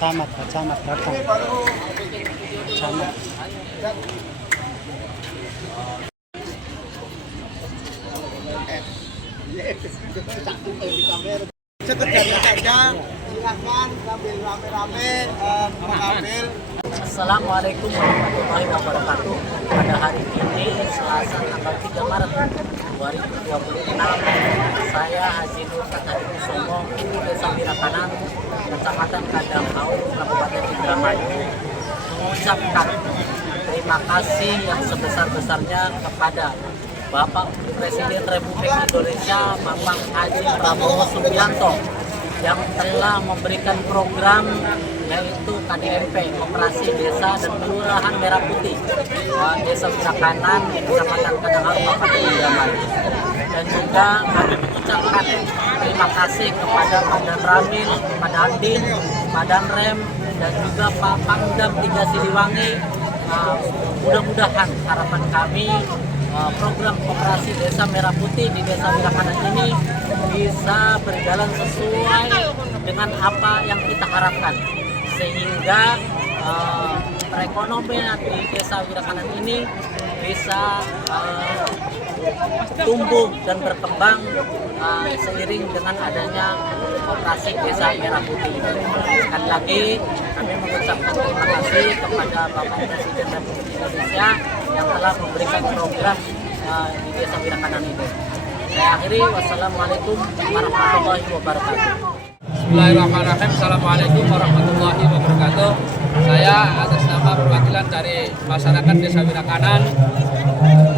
Pak Camat datang. Camat. Sekedarnya saja, silahkan sambil rame-rame mengambil. Assalamualaikum warahmatullahi wabarakatuh. Pada hari ini Selasa tanggal 3 Maret 2026, saya Haji Nur Katadikusomo, Desa Wirakanan, Kecamatan Kadangkau, Kabupaten Indramayu, mengucapkan terima kasih yang sebesar-besarnya kepada Bapak Presiden Republik Indonesia Bapak Haji Prabowo Subianto yang telah memberikan program yaitu KDMP, Koperasi Desa dan Kelurahan Merah Putih, Desa Wirakanan, Kecamatan Kadangkau, Kabupaten Indramayu. Dan juga kami mengucapkan terima kasih kepada Pak Dan Ramil, Pak Dandin, Pak Danrem, dan juga Pak Pangdam 3 Siliwangi. Mudah-mudahan harapan kami program Koperasi Desa Merah Putih di Desa Wirakanan ini bisa berjalan sesuai dengan apa yang kita harapkan, sehingga perekonomian di Desa Wirakanan ini bisa tumbuh dan berkembang seiring dengan adanya Koperasi Desa Merah Putih. Sekali lagi kami mengucapkan terima kasih kepada Bapak Presiden Republik Indonesia yang telah memberikan program di Desa Wirakanan ini. Saya akhiri, wassalamualaikum warahmatullahi wabarakatuh. Bismillahirrahmanirrahim. Assalamualaikum warahmatullahi wabarakatuh. Saya atas nama perwakilan dari masyarakat Desa Wirakanan,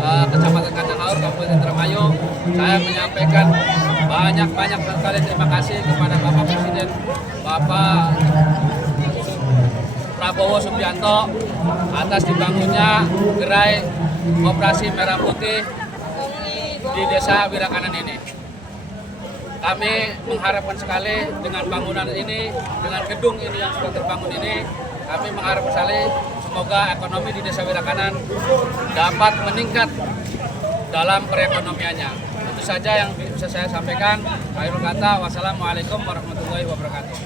Kecamatan Kadangkau, Kabupaten Indramayu, saya menyampaikan banyak sekali terima kasih kepada Bapak Presiden Bapak Prabowo Subianto atas dibangunnya gerai Koperasi Merah Putih di Desa Wirakanan ini. Kami mengharapkan sekali dengan bangunan ini, dengan gedung ini yang sudah terbangun ini, kami mengharapkan sekali semoga ekonomi di Desa Wirakanan dapat meningkat dalam perekonomiannya. Itu saja yang bisa saya sampaikan. Akhirul kata, wassalamualaikum warahmatullahi wabarakatuh.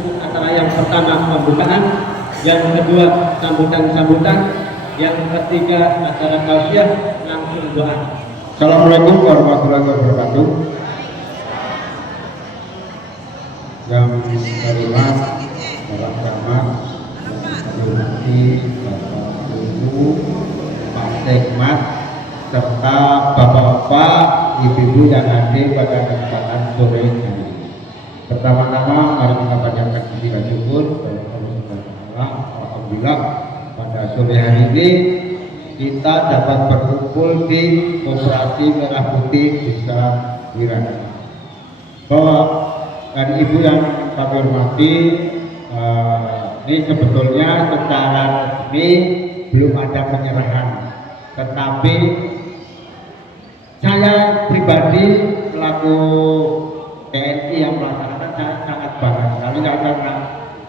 Antara yang pertama pembukaan, yang kedua sambutan, yang ketiga acara tausiah, langsung doa. Assalamualaikum warahmatullahi wabarakatuh. Yang terhormat para camat, hormati Bapak Ibu, Pak Sekmat, serta bapak-bapak, ibu-ibu yang hadir pada kesempatan sore ini. Pertama-tama mari kita panjatkan puji dan syukur kepada Allah Subhanahu wa Ta'ala. Alhamdulillah pada sore hari ini kita dapat berkumpul di Koperasi Merah Putih Desa Wirakanan. Bapak dan Ibu yang kami hormati, ini sebetulnya secara resmi belum ada penyerahan, tetapi saya pribadi selaku TNI yang melaksanakan, saya sangat bangga sekali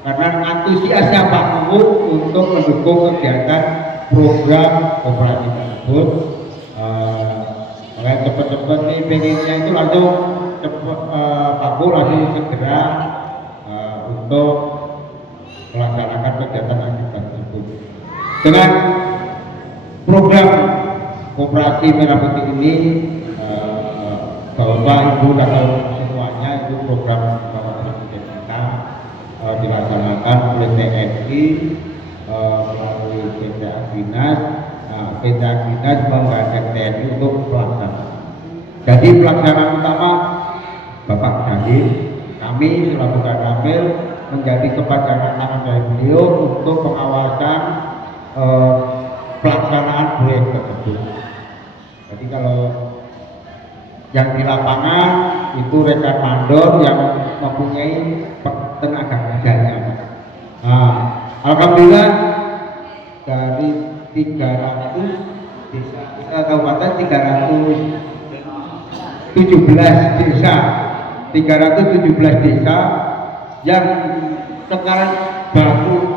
karena antusiasnya Pak Luhut untuk mendukung kegiatan program koperasi tersebut. Kalau cepat-cepat nih pengennya itu langsung Pak Luhut langsung segera untuk melaksanakan kegiatan akibat tersebut. Dengan program Koperasi Merah Putih ini, Bapak Ibu dan semuanya, itu program Bapak Presiden kita dilaksanakan oleh TNI melalui PTA Dinas. PTA Dinas menggandeng TNI untuk pelaksanaan. Jadi pelaksanaan utama Bapak Dhani, kami selaku Kadamil menjadi kepanjangan tangan dari beliau untuk pengawasan pelaksanaan proyek tersebut. Jadi kalau yang di lapangan itu rekan mandor yang mempunyai tenaga kerjanya. Alhamdulillah dari desa, kabupaten 317 desa, 317 desa yang sekarang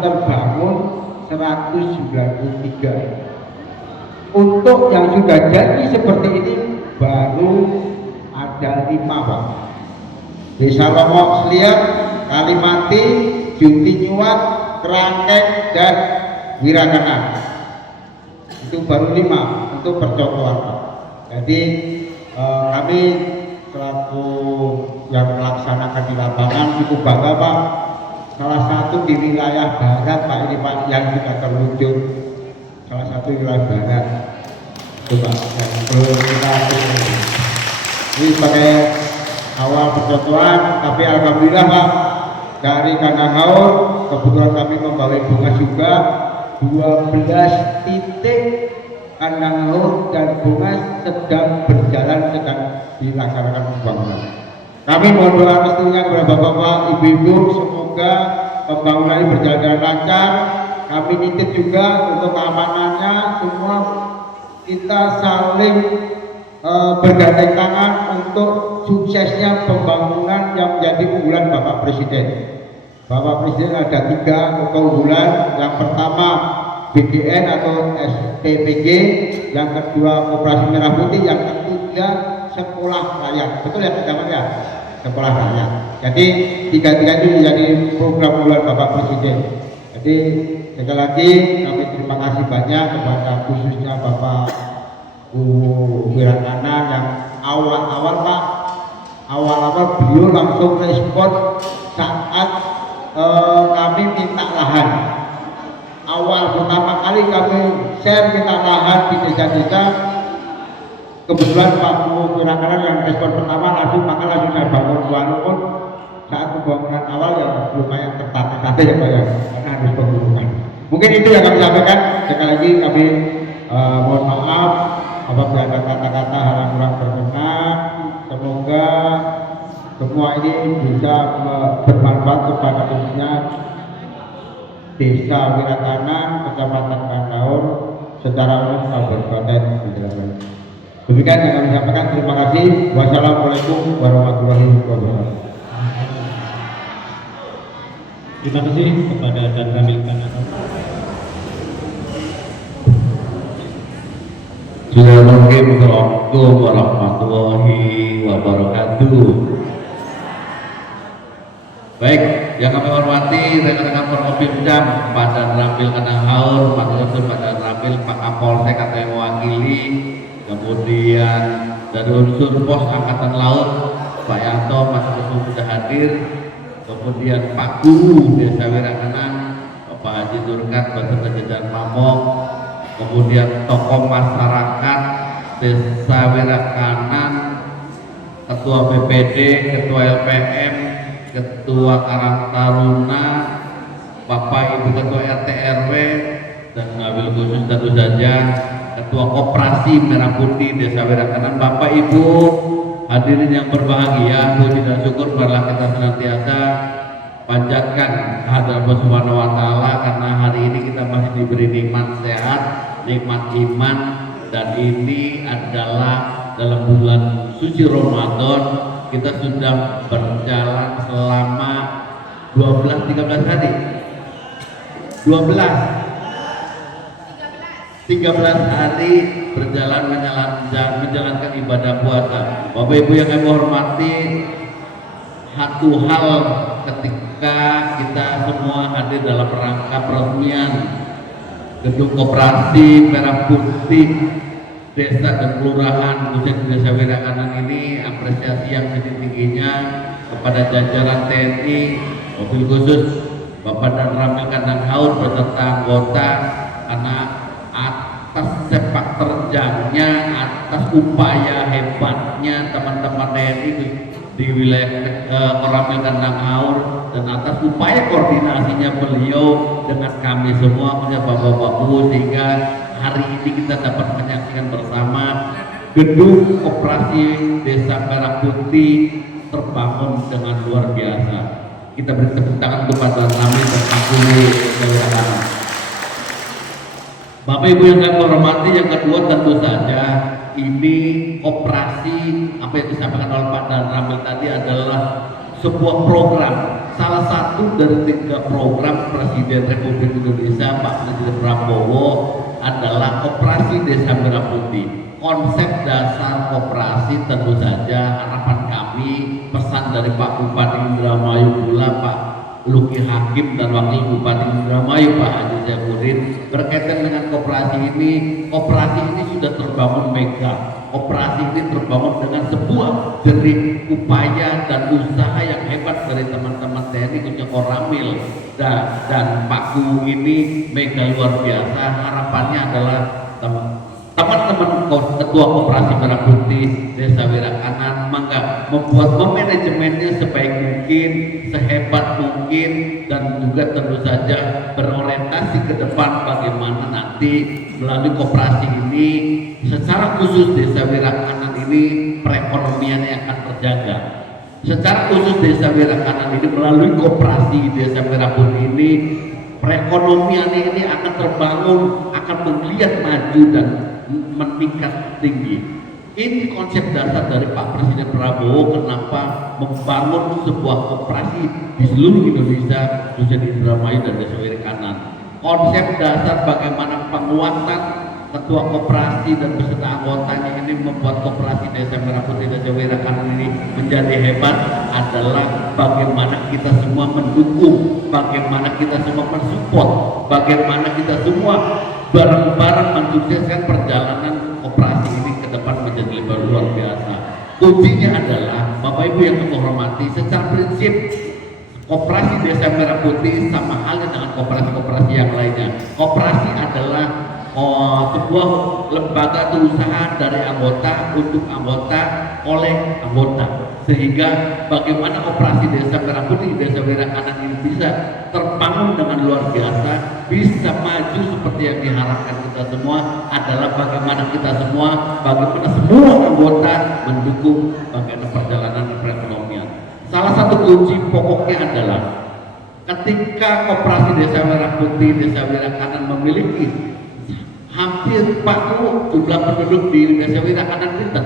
terbangun 193. Untuk yang sudah jadi seperti ini baru ada 5 Pak. Desa Lomok Sliak, Kalimati, Junti Nyuwat, Kerangkeng, dan Wirakana. Itu baru 5 untuk percontohan Pak. Jadi kami selaku yang melaksanakan di lapangan cukup bangga Pak. Salah satu di wilayah barat Pak ini Pak yang sudah terwujud. Salah satu wilayah barat. Coba yang perlu kita ini sebagai awal percontohan, tapi alhamdulillah Pak dari Kandang Haur kebetulan kami membawa bunga juga 12 titik Kandang Haur dan bunga sedang berjalan, sedang dilaksanakan pembangunan. Kami mohon doa restunya kepada Bapak-bapak, Ibu-ibu, semoga pembangunan ini berjalan dengan lancar. Kami nitip juga untuk keamanannya, semua kita saling bergandeng tangan untuk suksesnya pembangunan yang menjadi unggulan Bapak Presiden. Bapak Presiden ada 3 keunggulan. Yang pertama BDN atau SPPG, yang kedua Koperasi Merah Putih, yang ketiga sekolah rakyat. Betul ya teman-teman ya? Sekolah rakyat. Jadi 3 ini menjadi program unggulan Bapak Presiden. Jadi sekali lagi kami terima kasih banyak kepada khususnya Bapak Wirakana yang awal-awal Pak, awal-awal beliau langsung respon saat kami minta lahan. Awal pertama kali kami share minta lahan di desa-desa, kebetulan Pak Wirakana yang respon pertama langsung saya bangun, walaupun saat pembangunan awal yang lumayan tertata-tata ya Pak ya, karena harus pembangunan. Mungkin itu yang kami sampaikan. Sekali lagi kami mohon maaf apabila ada kata-kata hal yang kurang berkenan. Semoga semua ini bisa bermanfaat kepada khususnya Desa Wirakana, Kecamatan Kandang Haur, secara umum kabupaten Indramayu. Demikian yang kami sampaikan. Terima kasih. Wassalamualaikum warahmatullahi wabarakatuh. Terima kasih kepada Dan Ramil Kandang Haur. Assalamualaikum warahmatullahi wabarakatuh. Baik, yang kami hormati rekan-rekan Forkopimda, Pak Dan Ramil Kandang Haur, Pak Ramil, Pak Kapolsek atau yang mewakili, kemudian dari unsur Pos Angkatan Laut, Pak Yanto, Pak Ketum sudah hadir, kemudian Pak Guru Desa Wirakana, Bapak Haji Durkat, beserta jajaran Pamong, kemudian tokoh masyarakat Desa Wirakana, Ketua BPD, Ketua LPM, Ketua Karang Taruna, Bapak Ibu Ketua RT RW, dan wabil khusus tentu saja Ketua Koperasi Merah Putih Desa Wirakana. Bapak Ibu hadirin yang berbahagia, puji dan syukur marilah kita senantiasa panjatkan hadirat Allah Subhanahu wa taala, karena hari ini kita masih diberi nikmat sehat, nikmat iman, dan ini adalah dalam bulan suci Ramadan. Kita sudah berjalan selama 12-13 hari. 13 hari berjalan menjalankan ibadah puasa. Bapak Ibu yang kami hormati, satu hal ketika kita semua hadir dalam rangka peresmian gedung Koperasi Merah Putih Desa dan Kelurahan khususnya Desa Wirakana ini, apresiasi yang setinggi-tingginya kepada jajaran TNI, mobil khusus Bapak Dan Ramil Kandang Haur beserta anggota, karena atas sepak terjangnya, atas upaya hebatnya teman-teman TNI di wilayah Ramil Kandang Haur, dan atas upaya koordinasinya beliau dengan kami semua, Bapak-bapak Bu, sehingga hari ini kita dapat menyaksikan bersama gedung Koperasi Desa Merah Putih terbangun dengan luar biasa. Kita beri tepuk tangan kepada kami dan Pak Guru. Bapak Ibu yang kami hormati, yang kedua tentu saja ini operasi apa yang disampaikan oleh Pak Dan Ramil tadi adalah sebuah program, salah satu dari 3 program Presiden Republik Indonesia Pak Presiden Prabowo adalah Operasi Desa Merah Putih. Konsep dasar operasi tentu saja harapan kami, pesan dari Pak Bupati Indramayu pula Pak Luki Hakim dan Wakil Bupati Indramayu Pak Haji Jamuddin berkaitan dengan operasi ini sudah terbangun mega. Operasi ini terbangun dengan sebuah jerih upaya dan usaha yang hebat dari teman-teman TNI khususnya Koramil dan Pak Ku ini mega luar biasa. Harapannya adalah teman-teman ketua Koperasi Merah Putih Desa Wirakanan mangga membuat manajemennya sebaik mungkin, sehebat mungkin, dan juga tentu saja berorientasi ke depan bagaimana nanti melalui koperasi ini secara khusus Desa Wirakanan ini perekonomiannya akan terjaga. Secara khusus Desa Wirakanan ini melalui koperasi Desa Merah Putih ini perekonomiannya ini akan terbangun, akan menggeliat maju dan meningkat tinggi. Ini konsep dasar dari Pak Presiden Prabowo kenapa membangun sebuah koperasi di seluruh Indonesia, khususnya di Indramayu dan Desa Wirakanan. Konsep dasar bagaimana penguatan ketua koperasi dan beserta anggotanya ini membuat koperasi Desa Merah Putih Desa Wirakanan ini menjadi hebat adalah bagaimana kita semua mendukung, bagaimana kita semua mensupport, bagaimana kita semua bareng-bareng mensukseskan perjalanan operasi ini ke depan menjadi lebih luar biasa. Kuncinya adalah Bapak Ibu yang kami hormati, secara prinsip koperasi Desa Merah Putih sama halnya dengan koperasi-koperasi yang lainnya. Koperasi adalah sebuah lembaga atau usaha dari anggota untuk anggota oleh anggota, sehingga bagaimana operasi Desa Merah Putih Desa Wirakanan ini bisa terbangun dengan luar biasa, bisa maju seperti yang diharapkan kita semua adalah bagaimana kita semua, bagaimana semua anggota mendukung bagaimana perjalanan perekonomian. Salah satu kunci pokoknya adalah ketika koperasi Desa Merah Putih Desa Wirakanan memiliki hampir 40 jumlah penduduk di Desa Wirakanan kita,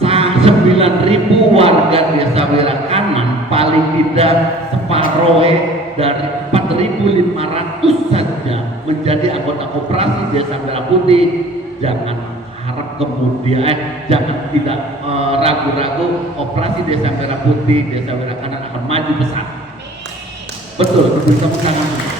9.000 warga Desa Wirakanan paling tidak separuh dari 4.500 saja menjadi anggota koperasi Desa Merah Putih. Jangan harap kemudian jangan tidak ragu-ragu, operasi Desa Merah Putih Desa Wirakanan akan maju besar. Betul, bisa sangat.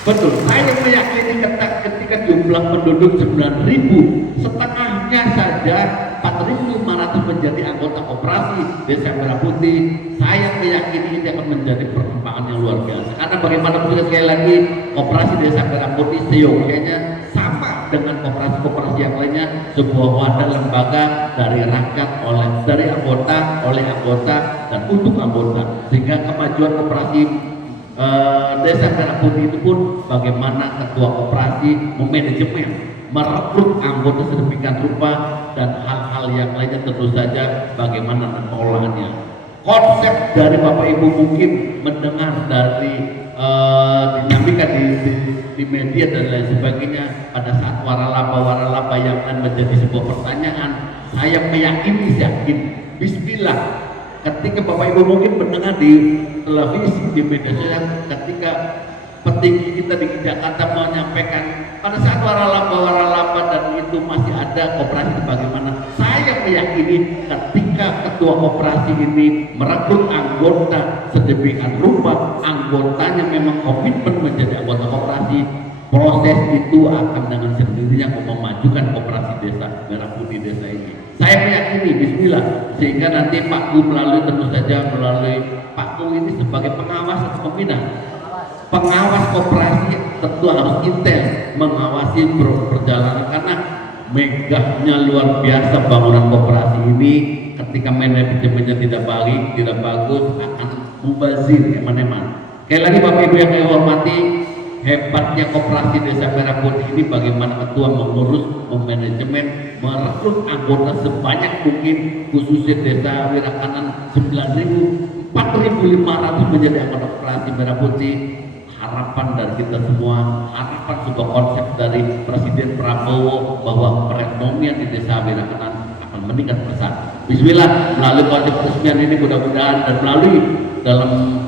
Betul, saya meyakini ketika jumlah penduduk 9.000, setengahnya saja 4.500 menjadi anggota koperasi Desa Merah Putih. Saya meyakini ini akan menjadi perkembangan yang luar biasa. Karena bagaimanapun sekali lagi, koperasi Desa Merah Putih seyogianya sama dengan koperasi-koperasi yang lainnya, sebuah wadah lembaga dari rakyat dari anggota oleh anggota dan untuk anggota, sehingga kemajuan koperasi Desa Merah Putih itu pun bagaimana ketua koperasi memanajemen, merekrut anggota sedemikian rupa dan hal-hal yang lainnya tentu saja bagaimana pengolahannya. Konsep dari Bapak Ibu mungkin mendengar dari dinamika di media dan lain sebagainya pada saat waralaba yang akan menjadi sebuah pertanyaan. Saya yakin Bismillah. Ketika Bapak Ibu mungkin mendengar di televisi, di media sosial, ketika petinggi kita di Jakarta menyampaikan pada saat waralaba dan itu masih ada koperasi bagaimana, saya meyakini ketika ketua koperasi ini merekrut anggota sedemikian rupa, anggotanya memang komitmen menjadi anggota koperasi, proses itu akan dengan sendirinya memajukan koperasi Desa Merah Putih Desa ini. Saya meyakini bismillah, sehingga nanti Pak Ku tentu saja melalui Pak Ku ini sebagai pengawas atau pembina. Pengawas koperasi tentu harus intel mengawasi perjalanan, karena megahnya luar biasa bangunan koperasi ini. Ketika manajemennya tidak baik, tidak bagus, akan mubazir eman-eman. Sekali lagi Bapak Ibu yang saya hormati, hebatnya koperasi Desa Merah Putih ini bagaimana ketua mengurus, memanajemen, merekrut anggota sebanyak mungkin, khususnya Desa Wirakanan 4.500 menjadi anggota koperasi Merah Putih. harapan dari kita semua, harapan sebuah konsep dari Presiden Prabowo bahwa perekonomian di Desa Wirakanan akan meningkat pesat. Bismillah, melalui konsep peresmian ini mudah-mudahan dan melalui dalam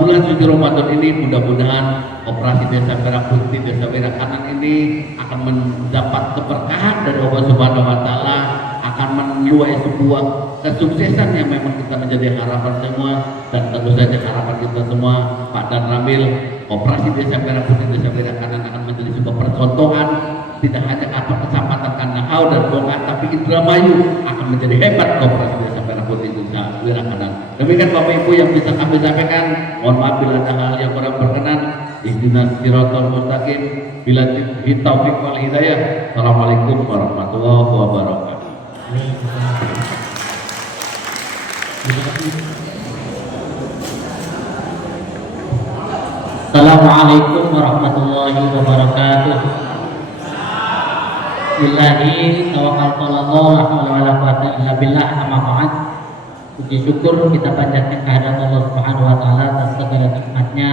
bulan suci Ramadan ini mudah-mudahan operasi Desa Merah Putih, Desa Wirakanan ini akan mendapat keberkahan dari Allah Subhanahu wa Ta'ala, akan menuai sebuah kesuksesan yang memang kita menjadi harapan semua. Dan tentu saja harapan kita semua, Pak Dan Ramil, operasi Desa Merah Putih, Desa Wirakanan akan menjadi sebuah percontohan tidak hanya Kecamatan Kandahau dan Bongat, tapi Indramayu akan menjadi hebat operasi Desa Merah Putih, Desa Wirakanan. Demikian Bapak Ibu yang bisa kami sampaikan. Mohon maaf bila ada hal yang kurang berkenan. Ihdinas siratal mustaqim, bila taufiq wal hidayah. Assalamualaikum warahmatullahi wabarakatuh. Assalamualaikum warahmatullahi wabarakatuh. Billahi tawakkaltu ala Allah, la haula wala quwwata illa billah. Amma ba'd. Puji syukur kita panjatkan kehadirat Allah Subhanahu wa taala atas segala nikmatnya,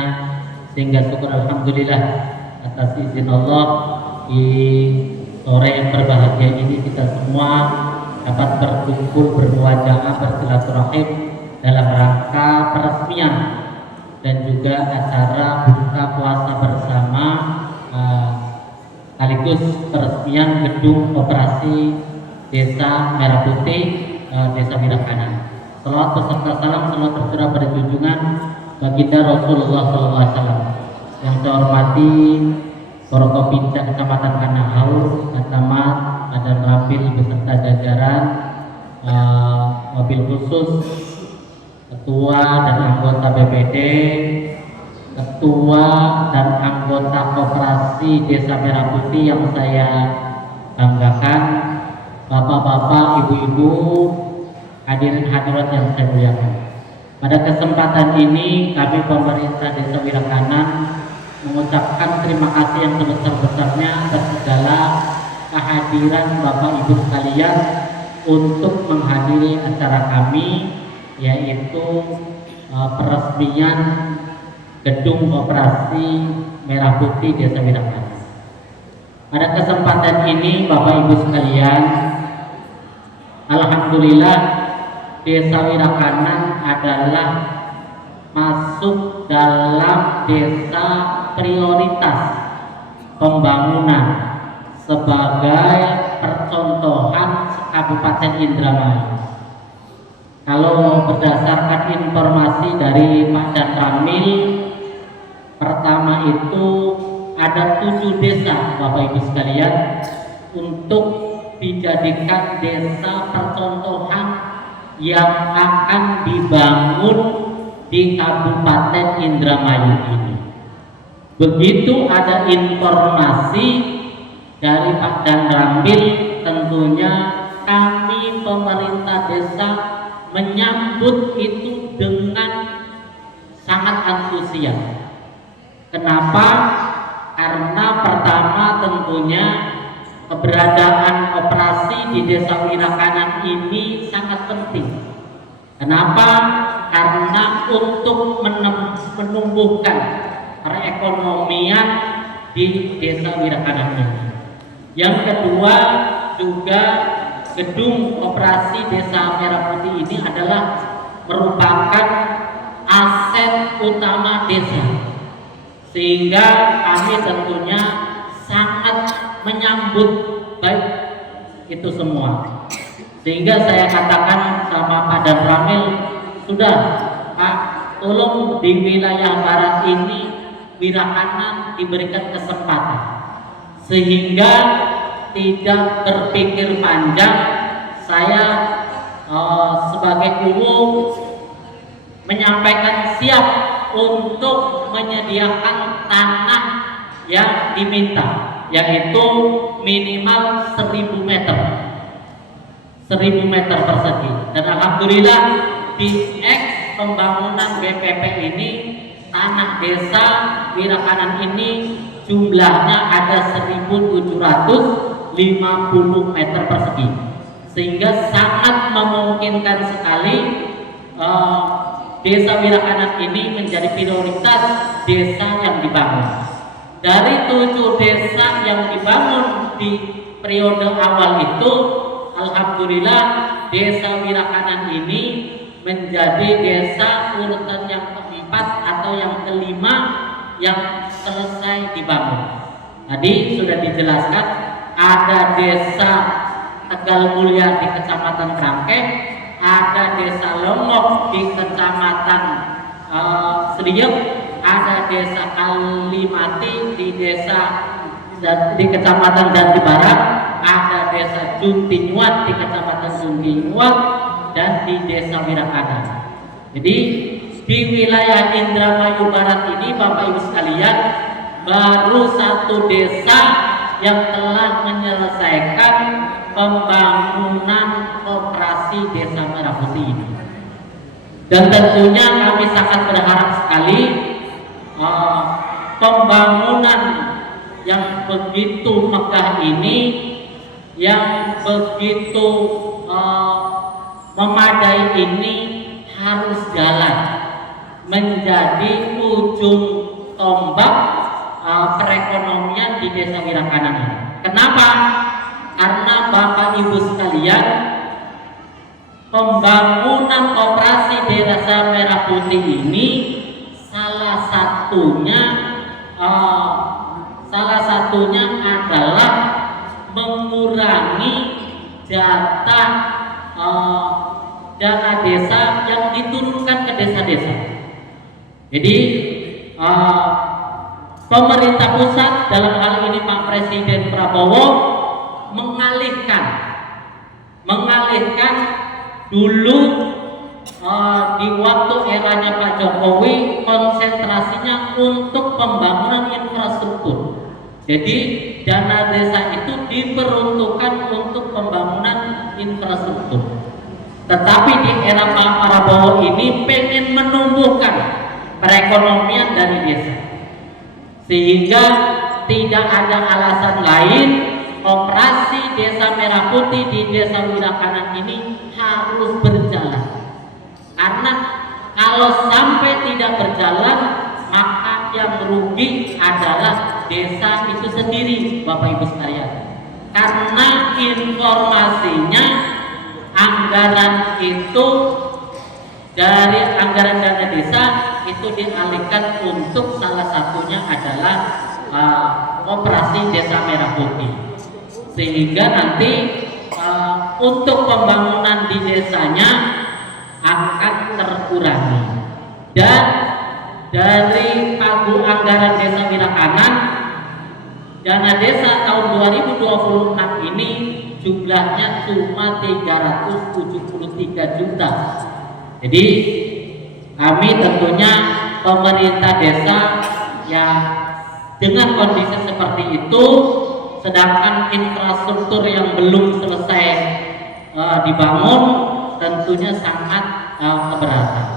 sehingga syukur alhamdulillah atas izin Allah di sore yang berbahagia ini kita semua dapat berkumpul, bermuaja'ah, bersilaturahim dalam rangka peresmian dan juga acara buka puasa bersama sekaligus peresmian gedung operasi Desa Merah Putih, Desa Wirakanan. Salawat beserta salam selalu tercurah pada junjungan baginda Rasulullah SAW. Yang saya hormati Forkopimda Kecamatan Kandahau, Camat Padan Rambil beserta jajaran, mobil khusus, ketua dan anggota BPD, ketua dan anggota koperasi Desa Merah Putih yang saya banggakan, bapak-bapak, ibu-ibu, hadirin hadirat yang saya muliakan. Pada kesempatan ini kami pemerintah Desa Wirakanan mengucapkan terima kasih yang sebesar-besarnya atas segala kehadiran Bapak Ibu sekalian untuk menghadiri acara kami, yaitu peresmian gedung operasi Merah Putih Desa Wirakanan. Pada kesempatan ini Bapak Ibu sekalian, alhamdulillah Desa Wirakanan adalah masuk dalam desa prioritas pembangunan sebagai percontohan Kabupaten Indramayu. Kalau berdasarkan informasi dari Pak Dan Ramil, pertama itu ada 7 desa Bapak Ibu sekalian untuk dijadikan desa percontohan yang akan dibangun di Kabupaten Indramayu ini. Begitu ada informasi dari Pak Dan Ramil, tentunya kami pemerintah desa menyambut itu dengan sangat antusias. Kenapa? Karena pertama tentunya keberadaan operasi di Desa Wirakanan ini sangat penting. Kenapa? Karena untuk menumbuhkan perekonomian di Desa Wirakanan ini. Yang kedua juga gedung operasi Desa Merah Putih ini adalah merupakan aset utama desa, sehingga kami tentunya sangat menyambut baik itu semua. Sehingga saya katakan sama Pak Dan Ramil, sudah Pak, tolong di wilayah barat ini Wirakanan diberikan kesempatan, sehingga tidak berpikir panjang, saya sebagai umum menyampaikan siap untuk menyediakan tanah yang diminta, yaitu minimal 1000 meter persegi. Dan alhamdulillah di pembangunan BPP ini tanah Desa Wirakanan ini jumlahnya ada 1750 meter persegi, sehingga sangat memungkinkan sekali Desa Wirakanan ini menjadi prioritas desa yang dibangun. Dari 7 desa yang dibangun di periode awal itu, alhamdulillah Desa Wirakanan ini menjadi desa urutan yang keempat atau yang kelima yang selesai dibangun. Tadi sudah dijelaskan ada desa Tegal Mulia di Kecamatan Krangkeng, ada desa Longok di Kecamatan Seriep, ada desa Kalimati di Kecamatan Jati Barat, ada desa Juntinyuat di Kecamatan Juntinyuat, dan di Desa Wirakanan. Jadi di wilayah Indramayu Barat ini Bapak Ibu sekalian, baru 1 desa yang telah menyelesaikan pembangunan koperasi Desa Merah Putih ini. Dan tentunya kami sangat berharap sekali pembangunan yang begitu megah ini, yang begitu memadai ini harus jalan menjadi ujung tombak perekonomian di Desa Wirakanan ini. Kenapa? Karena Bapak Ibu sekalian, pembangunan operasi Desa Merah Putih ini salah satunya adalah mengurangi jatah dana desa yang diturunkan ke desa-desa. Jadi pemerintah pusat, dalam hal ini Pak Presiden Prabowo, mengalihkan dulu di waktu eranya Pak Jokowi konsentrasinya untuk pembangunan infrastruktur. Jadi dana desa itu diperuntukkan untuk pembangunan infrastruktur. Tetapi di era Pak Prabowo ini pengen menumbuhkan perekonomian dari desa, sehingga tidak ada alasan lain operasi Desa Merah Putih di Desa Wirakanan ini harus berjalan. Karena kalau sampai tidak berjalan, maka yang rugi adalah desa itu sendiri, Bapak Ibu sekalian. Karena informasinya anggaran itu dari anggaran dana desa itu dialihkan untuk salah satunya adalah operasi Desa Merah Putih, sehingga nanti untuk pembangunan di desanya akan terkurangi. Dan dari pagu anggaran Desa Wirakanan, dana desa tahun 2026 ini jumlahnya cuma 373 juta. Jadi kami tentunya pemerintah desa yang dengan kondisi seperti itu, sedangkan infrastruktur yang belum selesai dibangun, tentunya sangat keberatan.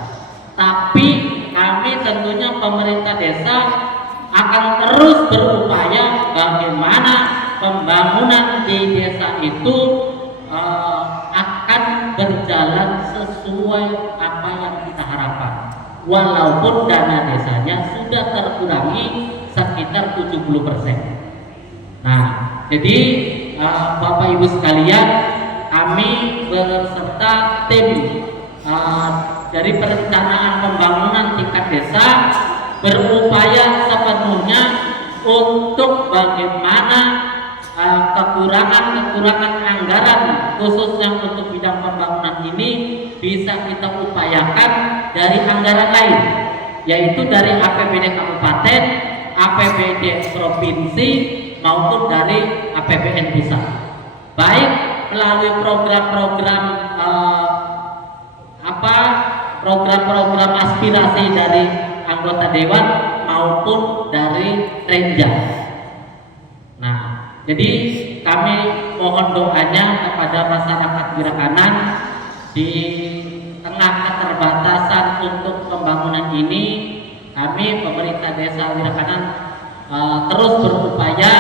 Tapi kami tentunya pemerintah desa akan terus berupaya bagaimana pembangunan di desa itu akan berjalan sesuai apa yang kita harapkan, walaupun dana desanya sudah terkurangi sekitar 70%. Nah, jadi Bapak Ibu sekalian, kami beserta tim dari perencanaan pembangunan tingkat desa berupaya sepenuhnya untuk bagaimana kekurangan anggaran khususnya untuk bidang pembangunan ini bisa kita upayakan dari anggaran lain, yaitu dari APBD kabupaten, APBD provinsi maupun dari APBN pusat, baik melalui program-program program-program aspirasi dari anggota dewan maupun dari Renja. Nah, jadi kami mohon doanya kepada masyarakat Wirakanan di tengah keterbatasan untuk pembangunan ini. Kami pemerintah Desa Wirakanan terus berupaya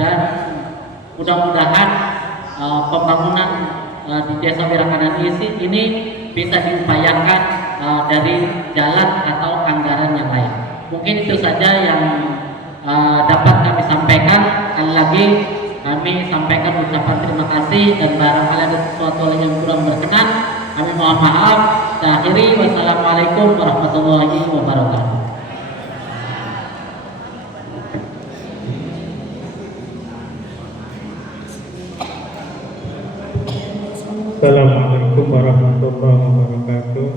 dan mudah-mudahan pembangunan di Desa Wirakanan ini bisa diupayakan dari jalan atau anggaran yang lain. Mungkin itu saja yang dapat kami sampaikan. Sekali lagi kami sampaikan ucapan terima kasih, dan barangkali ada sesuatu yang kurang berkenan kami mohon maaf. Saya akhiri, wassalamualaikum warahmatullahi wabarakatuh. Assalamualaikum warahmatullahi wabarakatuh.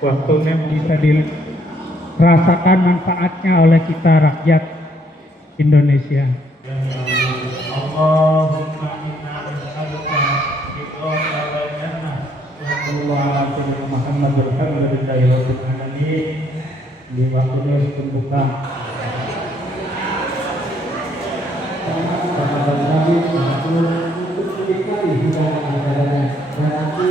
Waktunya bisa dirasakan manfaatnya oleh kita rakyat Indonesia. Allahumma inna nas'aluka ridhaka wal jannah wa sallallahu alaihi Muhammad alhamdulillahi rabbil alamin. Di waktunya dibuka Nabi untuk dikali hidangan dan nanti